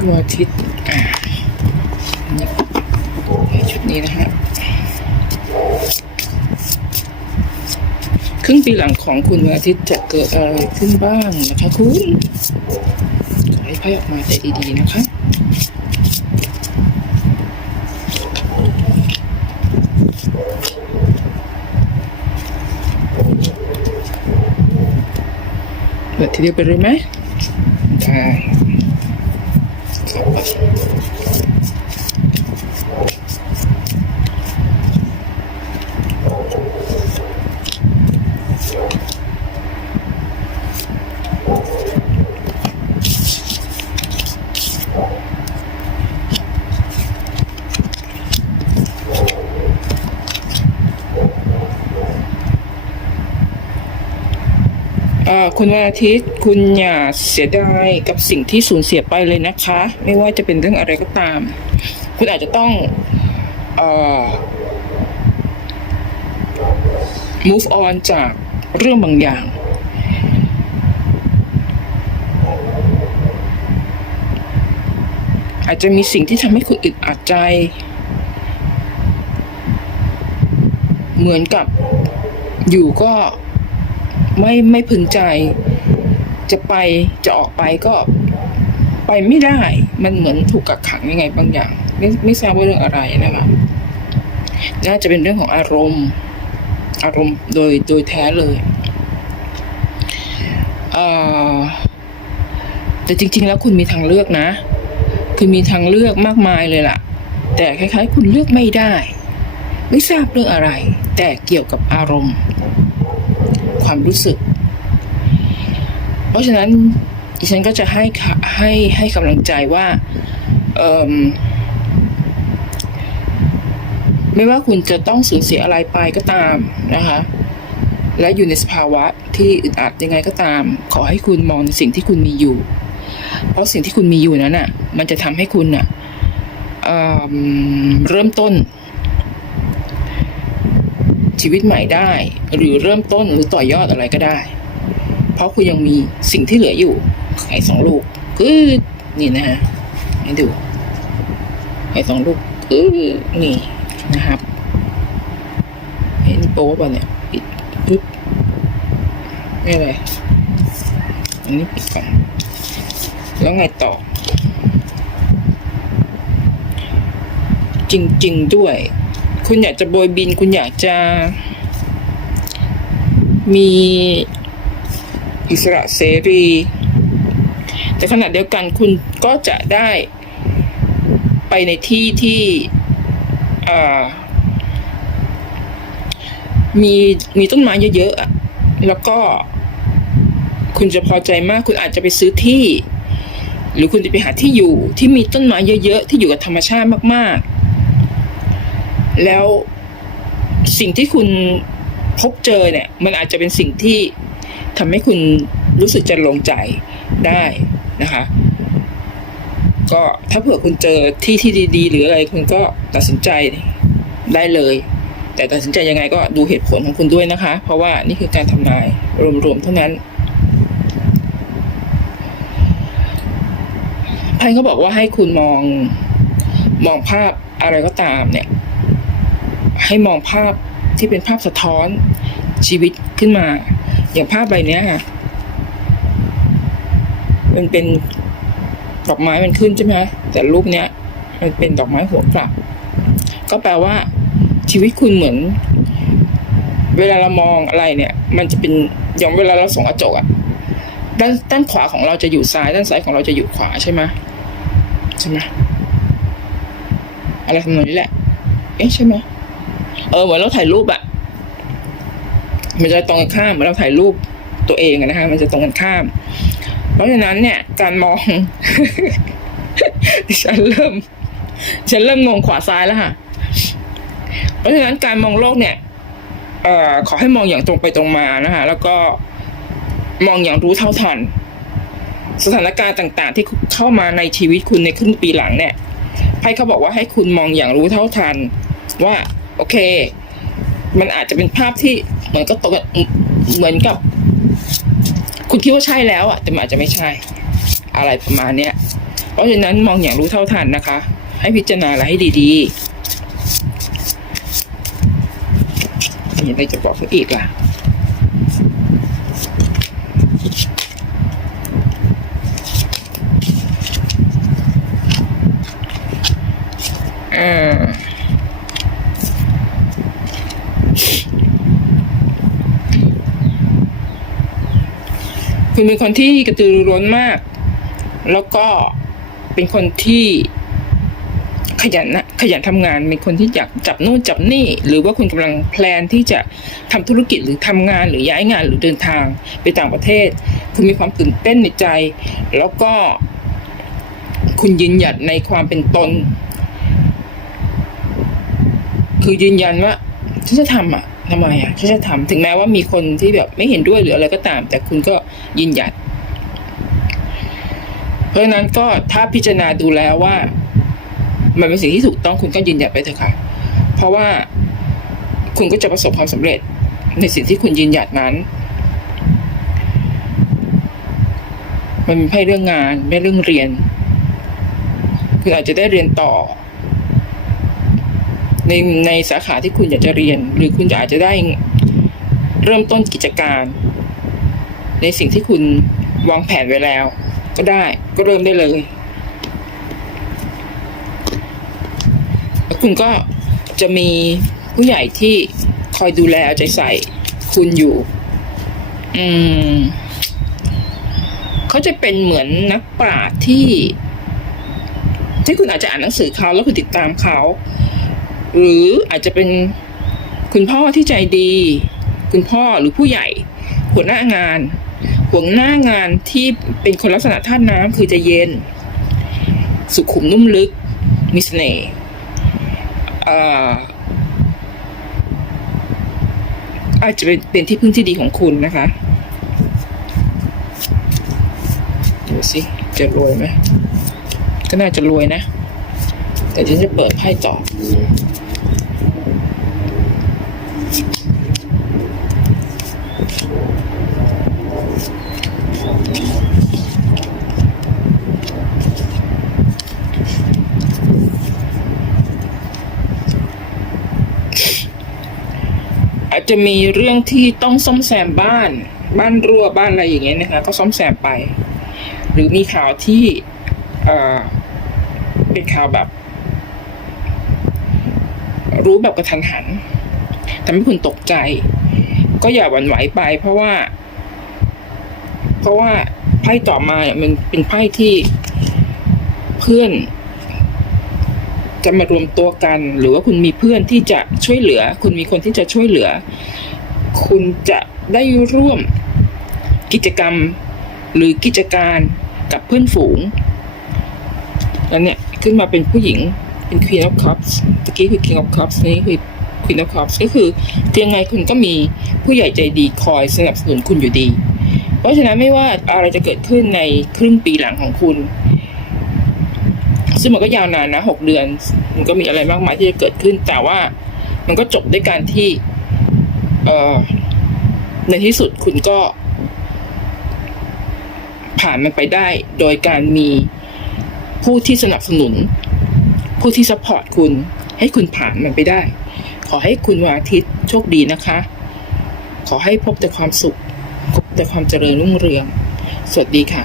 ดวงอาทิตย์อ่านี่ชุดนี้นะฮะครึ่งปีหลังของคุณวันอาทิตย์จะเกิดอะไรขึ้นบ้างนะคะคุณขอให้ไพ่ออกมาแต่ดีๆนะคะเปิดทีเดียวไปเลยไหมได้ Thank you. อ่อคุณวันอาทิตย์ คุณอย่าเสียดายกับสิ่งที่สูญเสียไปเลยนะคะ ไม่ว่าจะเป็นเรื่องอะไรก็ตาม คุณอาจจะต้องเอ่อ move on จากเรื่องบางอย่าง อาจจะมีสิ่งที่ทำให้คุณอึดอัดใจ เหมือนกับอยู่ก็ ไม่ไม่พึงใจ จะไปจะออกไปก็ไปไม่ได้ มันเหมือนถูกกักขังยังไงบางอย่าง ไม่ไม่ทราบว่าเรื่องอะไรนะคะน่าจะเป็นเรื่องของอารมณ์ อารมณ์โดยโดยแท้เลยเอ่อแต่จริง ๆ แล้วคุณมีทางเลือกนะ คือมีทางเลือกมากมายเลยล่ะ แต่คล้าย ๆ คุณเลือกไม่ได้ ไม่ทราบเรื่องอะไร แต่เกี่ยวกับอารมณ์ ความรู้สึก เพราะฉะนั้นดิฉันก็จะให้ให้ให้กำลังใจว่าเอมไม่ว่าคุณจะต้องสูญเสียอะไรไปก็ตามนะคะ และอยู่ในสภาวะที่อึดอัดยังไงก็ตาม ขอให้คุณมองในสิ่งที่คุณมีอยู่ เพราะสิ่งที่คุณมีอยู่นั้นน่ะ มันจะทำให้คุณน่ะเเริ่มต้น ชีวิตใหม่ได้ หรือเริ่มต้นหรือต่อยอดอะไรก็ได้ เพราะคุณยังมีสิ่งที่เหลืออยู่ไข่สองลูกคือนี่นะฮะให้ดูไข่สองลูกคือนี่นะครับเห็นโป๊ป่ะเนี่ยปิดปึ๊บไม่เป็นไรอันนี้ปิดก่อนแล้วไงต่อ จริง ๆ ด้วย คุณอยากจะโบยบิน คุณอยากจะ มีอิสระเสรี แต่ขณะเดียวกันคุณก็จะได้ไปในที่ที่มีมีต้นไม้เยอะๆแล้วก็คุณจะพอใจมาก คุณอาจจะไปซื้อที่ หรือคุณจะไปหาที่อยู่ที่มีต้นไม้เยอะๆ ที่อยู่กับธรรมชาติมากๆ แล้วสิ่งที่คุณพบเจอเนี่ย มันอาจจะเป็นสิ่งที่ทำให้คุณรู้สึกจะลงใจได้นะคะ ก็ถ้าเผื่อคุณเจอที่ที่ดีๆ หรืออะไรคุณก็ตัดสินใจได้เลย แต่ตัดสินใจยังไงก็ดูเหตุผลของคุณด้วยนะคะ เพราะว่านี่คือการทำนายรวมๆเท่านั้นไพ่เขาบอกว่าให้คุณมองมองภาพอะไรก็ตามเนี่ย ให้มองภาพที่เป็นภาพสะท้อนชีวิตขึ้นมา อย่างภาพใบเนี้ยค่ะ มันเป็นดอกไม้มันขึ้นใช่ไหมแต่รูปเนี้ย มันเป็นดอกไม้หัวกลับ ก็แปลว่า ชีวิตคุณเหมือน เวลาเรามองอะไรเนี่ย มันจะเป็นอย่างเวลาเราส่องกระจกอะด้านด้านขวาของเราจะอยู่ซ้าย ด้านซ้ายของเราจะอยู่ขวาใช่ไหมใช่ไหมอะไรทำนองนี้แหละ เอ๊ะใช่ไหม เออเหมือนเราถ่ายรูปอะมันจะตรงกันข้ามเหมือนเราถ่ายรูปตัวเองนะคะ มันจะตรงกันข้าม เพราะฉะนั้นเนี่ย การมอง ฉันเริ่ม ฉันเริ่มงงขวาซ้ายแล้วค่ะ เพราะฉะนั้นการมองโลกเนี่ย เอ่อขอให้มองอย่างตรงไปตรงมานะคะแล้วก็มองอย่างรู้เท่าทันสถานการณ์ต่างๆ ที่เข้ามาในชีวิตคุณในครึ่งปีหลังเนี่ยไพ่เขาบอกว่าให้คุณมองอย่างรู้เท่าทัน ว่า โอเค มันอาจจะเป็นภาพที่เหมือนก็ตกบเหมือนกับ คุณคิดว่าใช่แล้วอะแต่มันอาจจะไม่ใช่ อะไรประมาณเนี้ย เพราะฉะนั้นมองอย่างรู้เท่าทันนะคะ ให้พิจารณาอะไรให้ดีๆมีอะไรจะบอกเขาอีกล่ะอ่า คุณเป็นคนที่กระตือรือร้นมาก แล้วก็เป็นคนที่ขยันนะขยันทำงานเป็นคนที่อยากจับนู่นจับนี่ หรือว่าคุณกำลังแพลนที่จะทำธุรกิจหรือทำงานหรือย้ายงานหรือเดินทางไปต่างประเทศ คุณมีความตื่นเต้นในใจ แล้วก็คุณยืนหยัดในความเป็นตน คือยืนยันว่าฉันจะทำอะ ทำไมอะฉันจะทำถึงแม้ว่ามีคนที่แบบไม่เห็นด้วยหรืออะไรก็ตาม แต่คุณก็ยืนหยัด เพราะฉะนั้นก็ถ้าพิจารณาดูแล้วว่า มันเป็นสิ่งที่ถูกต้องคุณก็ยืนหยัดไปเถอะค่ะ เพราะว่าคุณก็จะประสบความสำเร็จในสิ่งที่คุณยืนหยัดนั้น มันไม่ใช่เรื่องงานไม่เรื่องเรียน คุณอาจจะได้เรียนต่อ ในในสาขาที่คุณอยากจะเรียน หรือคุณอาจจะได้เริ่มต้นกิจการ ในสิ่งที่คุณวางแผนไว้แล้ว ก็ได้ก็เริ่มได้เลยแล้วคุณก็จะมีผู้ใหญ่ที่คอยดูแลเอาใจใส่คุณอยู่ อืมเขาจะเป็นเหมือนนักปราชญ์ที่ ที่คุณอาจจะอ่านหนังสือเขาแล้วคุณติดตามเขา หรืออาจจะเป็นคุณพ่อที่ใจดี คุณพ่อหรือผู้ใหญ่ หัวหน้างานหัวหน้างานที่เป็นคนลักษณะธาตุน้ำคือจะเย็น สุขุมนุ่มลึก มีเสน่ห์อาจจะเป็นเป็นที่พึ่งที่ดีของคุณนะคะดูสิจะรวยไหมก็น่าจะรวยนะ แต่ฉันจะเปิดไพ่ต่ออาจจะมีเรื่องที่ต้องซ่อมแซมบ้าน บ้านรั่วบ้านอะไรอย่างเงี้ยนะคะก็ซ่อมแซมไป หรือมีข่าวที่เอ่อเป็นข่าวแบบ รู้แบบกระทันหันทำให้คุณตกใจ ก็อย่าหวั่นไหวไป เพราะว่า เพราะว่าไพ่ต่อมาเนี่ยมันเป็นไพ่ที่เพื่อน จะมารวมตัวกัน หรือว่าคุณมีเพื่อนที่จะช่วยเหลือ คุณมีคนที่จะช่วยเหลือ คุณจะได้ร่วมกิจกรรมหรือกิจการกับเพื่อนฝูงแล้วเนี่ยขึ้นมาเป็นผู้หญิง เป็น Queen of Cups ตะกี้คือ King of Cups นี่คือ Queen of Cups ก็คือยังไงคุณก็มีผู้ใหญ่ใจดีคอยสนับสนุนคุณอยู่ดี เพราะฉะนั้นไม่ว่าอะไรจะเกิดขึ้นในครึ่งปีหลังของคุณ ซึ่งมันก็ยาวนานนะหกเดือน มันก็มีอะไรมากมายที่จะเกิดขึ้น แต่ว่ามันก็จบด้วยการที่เออในที่สุดคุณก็ ผ่านมันไปได้โดยการมีผู้ที่สนับสนุน ผู้ที่ซัพพอร์ตคุณ ให้คุณผ่านมันไปได้ ขอให้คุณวันอาทิตย์โชคดีนะคะ ขอให้พบแต่ความสุข พบแต่ความเจริญรุ่งเรือง สวัสดีค่ะ